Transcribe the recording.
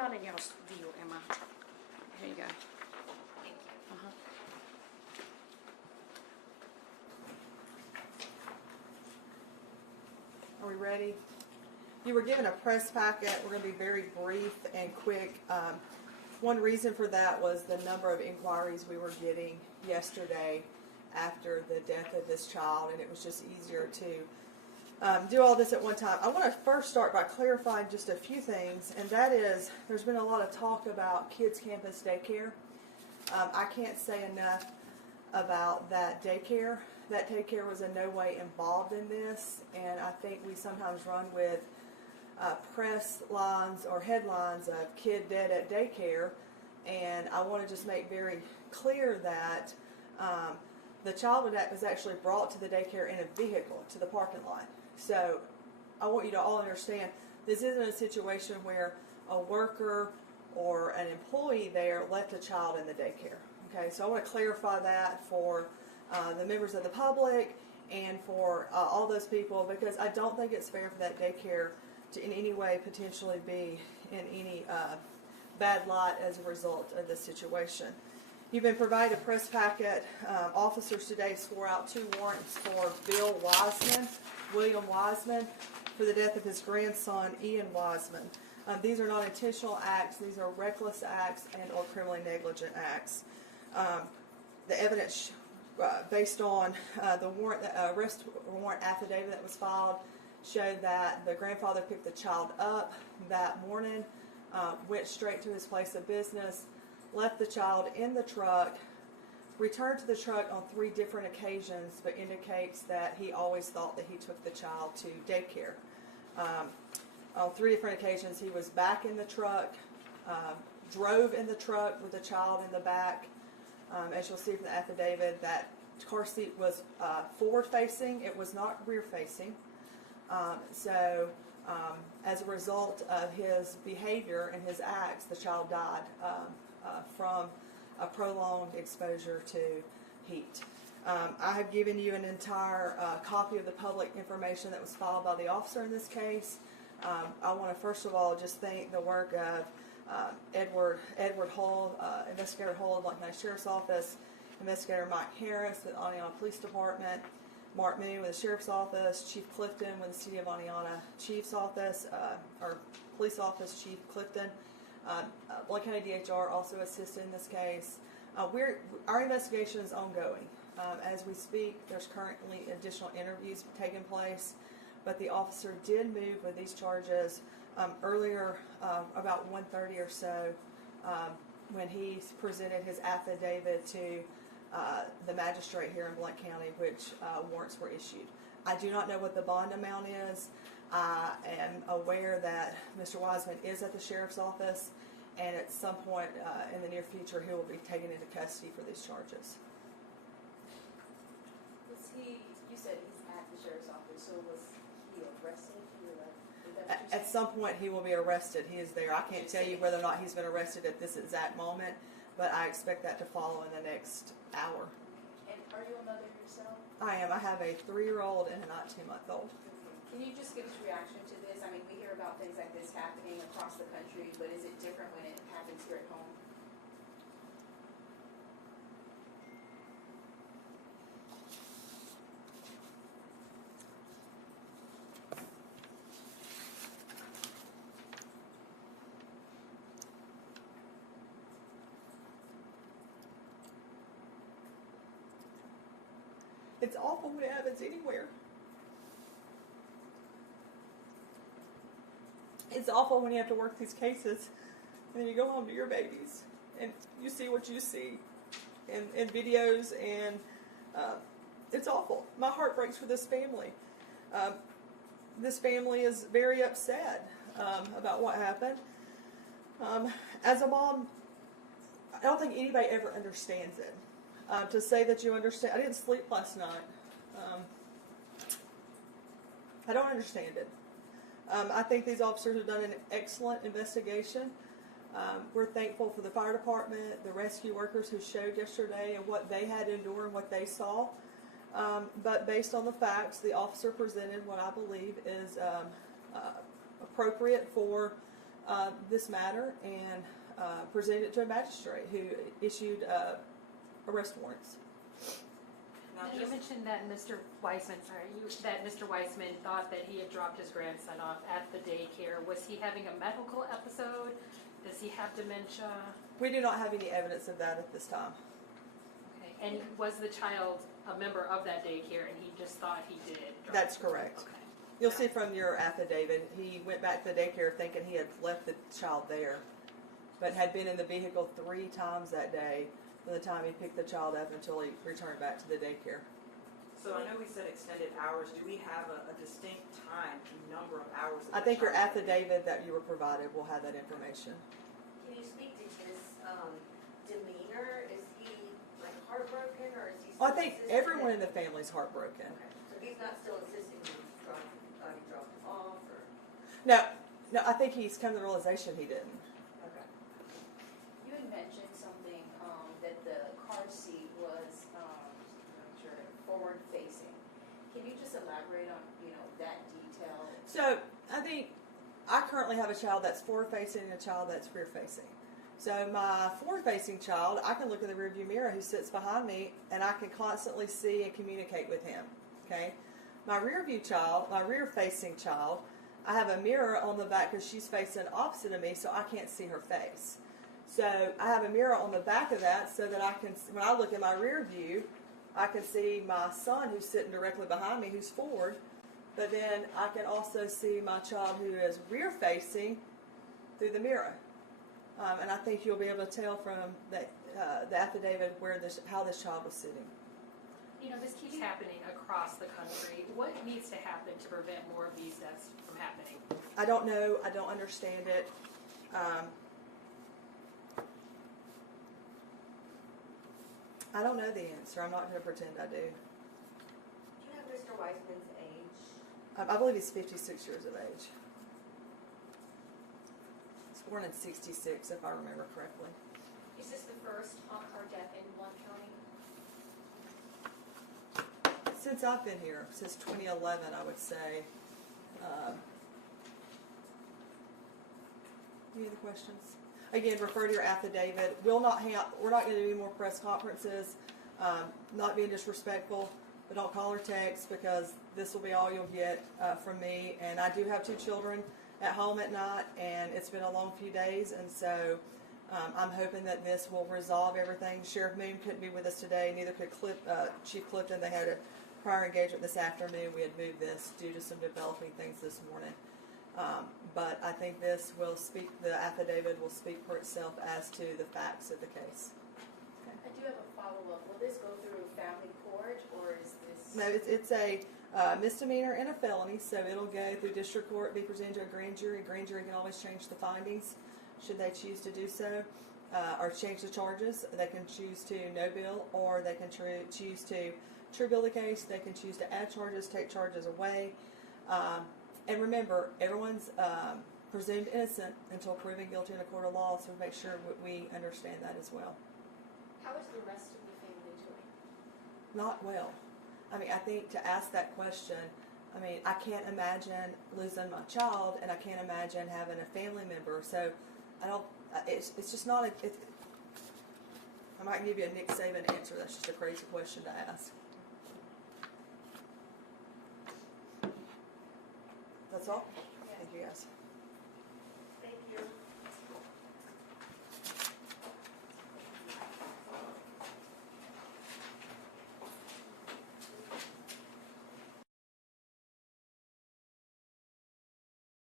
not in y'all's view, Emma. Here you go. Thank you. Are we ready? You were given a press packet. We're going to be very brief and quick. One reason for that was the number of inquiries we were getting yesterday after the death of this child, and it was just easier to do all this at one time. I want to first start by clarifying just a few things, and that is there's been a lot of talk about Kids Campus Daycare. I can't say enough about that daycare. That daycare was in no way involved in this, and I think we sometimes run with press lines or headlines of kid dead at daycare, and I want to just make very clear that the child was actually brought to the daycare in a vehicle to the parking lot. So I want you to all understand this isn't a situation where a worker or an employee there left a child in the daycare. Okay, so I want to clarify that for the members of the public and for all those people, because I don't think it's fair for that daycare to in any way potentially be in any bad light as a result of this situation. You've been provided a press packet. Officers today swore out 2 warrants for William Wiseman, for the death of his grandson, Ian Wiseman. These are not intentional acts. These are reckless acts and or criminally negligent acts. The evidence based on the arrest warrant affidavit that was filed showed that the grandfather picked the child up that morning, went straight to his place of business, left the child in the truck, returned to the truck on 3 different occasions, but indicates that he always thought that he took the child to daycare. On 3 different occasions, he was back in the truck, drove in the truck with the child in the back. As you'll see from the affidavit, that car seat was forward-facing. It was not rear-facing. As a result of his behavior and his acts, the child died from a prolonged exposure to heat. I have given you an entire copy of the public information that was filed by the officer in this case. I want to first of all just thank the work of Edward Hull, Investigator Hull of Blount County Sheriff's Office, Investigator Mike Harris with Oneonta Police Department, Mark Moon with the Sheriff's Office, Chief Clifton with the City of Oneonta Chief's Office, or Police Office Chief Clifton. Blount County DHR also assisted in this case. Our investigation is ongoing. As we speak, there's currently additional interviews taking place, but the officer did move with these charges earlier, about 1:30 or so, when he presented his affidavit to the magistrate here in Blount County, which warrants were issued. I do not know what the bond amount is. I am aware that Mr. Wiseman is at the Sheriff's Office, and at some point in the near future he will be taken into custody for these charges. You said he's at the Sheriff's Office, so was he arrested? At some point he will be arrested. He is there. I can't tell you whether or not he's been arrested at this exact moment, but I expect that to follow in the next hour. And are you a mother yourself? I am. I have a 3-year-old and a 19-month-old. Can you just give us a reaction to this? I mean, we hear about things like this happening across the country, but is it different when it happens here at home? It's awful when it happens anywhere. It's awful when you have to work these cases and then you go home to your babies and you see what you see in videos, and it's awful. My heart breaks for this family. This family is very upset about what happened. As a mom, I don't think anybody ever understands it. To say that you understand, I didn't sleep last night. I don't understand it. I think these officers have done an excellent investigation. We're thankful for the fire department, the rescue workers who showed yesterday and what they had to endure and what they saw. But based on the facts, the officer presented what I believe is appropriate for this matter and presented it to a magistrate who issued arrest warrants. Now, You just, mentioned that Mr. Weissman, that Mr. Weissman thought that he had dropped his grandson off at the daycare. Was he having a medical episode? Does he have dementia? We do not have any evidence of that at this time. Okay. And was the child a member of that daycare and he just thought he did? drop That's his- correct. Okay. You'll see from your affidavit, he went back to the daycare thinking he had left the child there, but had been in the vehicle 3 times that day from the time he picked the child up until he returned back to the daycare. so I know we said extended hours. Do we have a distinct time, number of hours? that I the think your child- affidavit that you were provided will have that information. Can you speak to his demeanor? Is he like heartbroken, or is he? Well, I still think insisting everyone that- in the family is heartbroken. Okay, so he's not still insisting he dropped him off, or? No, I think he's come to the realization he didn't. Okay. You had mentioned something, that the car seat was, I'm sure, forward facing. Can you just elaborate on, that detail? So I think I currently have a child that's forward-facing and a child that's rear-facing. So my forward-facing child, I can look in the rearview mirror who sits behind me, and I can constantly see and communicate with him. Okay. My rear-facing child, I have a mirror on the back because she's facing opposite of me, so I can't see her face. So I have a mirror on the back of that so that I can, when I look in my rear view, I can see my son who's sitting directly behind me, who's forward. But then I can also see my child who is rear-facing through the mirror. And I think you'll be able to tell from the affidavit how this child was sitting. This keeps happening across the country. What needs to happen to prevent more of these deaths from happening? I don't know. I don't understand it. I don't know the answer. I'm not going to pretend I do. Do you have Mr. Weissman's age? I believe he's 56 years of age. He's born in 66, if I remember correctly. Is this the first car death in Blount County? Since I've been here, since 2011, I would say. Any other questions? Again, refer to your affidavit. We're not going to do any more press conferences. Not being disrespectful, but don't call or text because this will be all you'll get from me. And I do have 2 children at home at night, and it's been a long few days, and so I'm hoping that this will resolve everything. Sheriff Moon couldn't be with us today, neither could Chief Clifton. They had a prior engagement this afternoon. We had moved this due to some developing things this morning. But I think the affidavit will speak for itself as to the facts of the case. I do have a follow-up. Will this go through family court, or is this? No, it's a misdemeanor and a felony, so it'll go through district court, be presented to a grand jury. A grand jury can always change the findings should they choose to do so, or change the charges. They can choose to no bill, or they can choose to true bill the case. They can choose to add charges, take charges away. And remember, everyone's presumed innocent until proven guilty in a court of law, so make sure we understand that as well. How is the rest of the family doing? Not well. I mean, I think to ask that question, I mean, I can't imagine losing my child, and I can't imagine having a family member. So, it's just not I might give you a Nick Saban answer. That's just a crazy question to ask. That's all? Thank you, guys. Thank you.